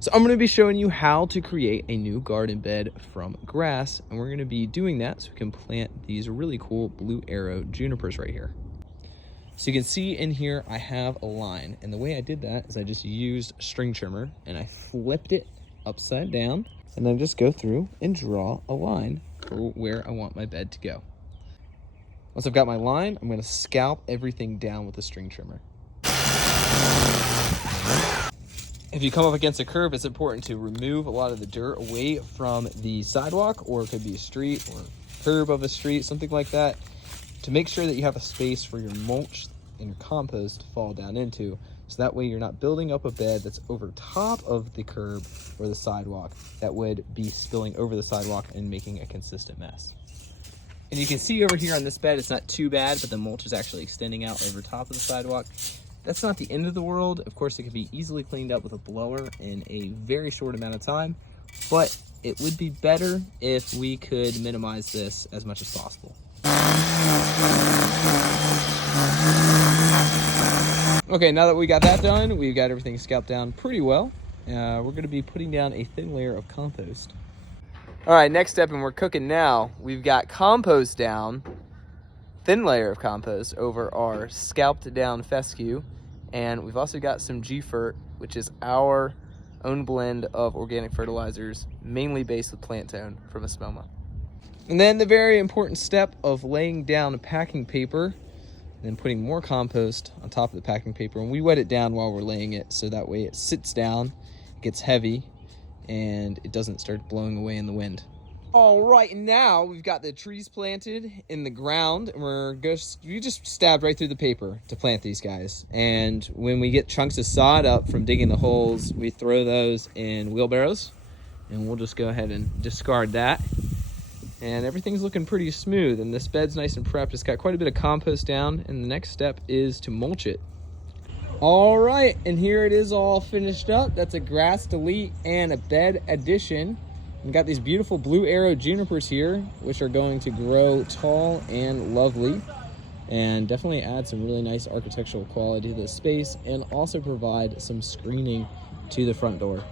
So I'm going to be showing you how to create a new garden bed from grass, and we're going to be doing that so we can plant these really cool blue arrow junipers right here. So you can see in here I have a line, and the way I did that is I just used a string trimmer and I flipped it upside down, and then just go through and draw a line for where I want my bed to go. Once I've got my line, I'm going to scalp everything down with the string trimmer. If you come up against a curb, it's important to remove a lot of the dirt away from the sidewalk, or it could be a street or curb of a street, something like that, to make sure that you have a space for your mulch and your compost to fall down into. So that way you're not building up a bed that's over top of the curb or the sidewalk that would be spilling over the sidewalk and making a consistent mess. And you can see over here on this bed, it's not too bad, but the mulch is actually extending out over top of the sidewalk. That's not the end of the world. Of course, it can be easily cleaned up with a blower in a very short amount of time, but it would be better if we could minimize this as much as possible. Okay, now that we got that done, we've got everything scalped down pretty well. We're going to be putting down a thin layer of compost. All right, next step, and we're cooking now. We've got compost down, thin layer of compost over our scalped down fescue, and we've also got some G-Fert, which is our own blend of organic fertilizers, mainly based with plant tone from Espelma. And then the very important step of laying down packing paper, and then putting more compost on top of the packing paper, and we wet it down while we're laying it so that way it sits down, gets heavy, and it doesn't start blowing away in the wind. All right, now we've got the trees planted in the ground, and we just stabbed right through the paper to plant these guys. And when we get chunks of sod up from digging the holes, we throw those in wheelbarrows, and we'll just go ahead and discard that. And everything's looking pretty smooth, and this bed's nice and prepped. It's got quite a bit of compost down, and the next step is to mulch it. All right, and here it is all finished up. That's a grass delete and a bed addition. We've got these beautiful blue arrow junipers here, which are going to grow tall and lovely, and definitely add some really nice architectural quality to the space, and also provide some screening to the front door.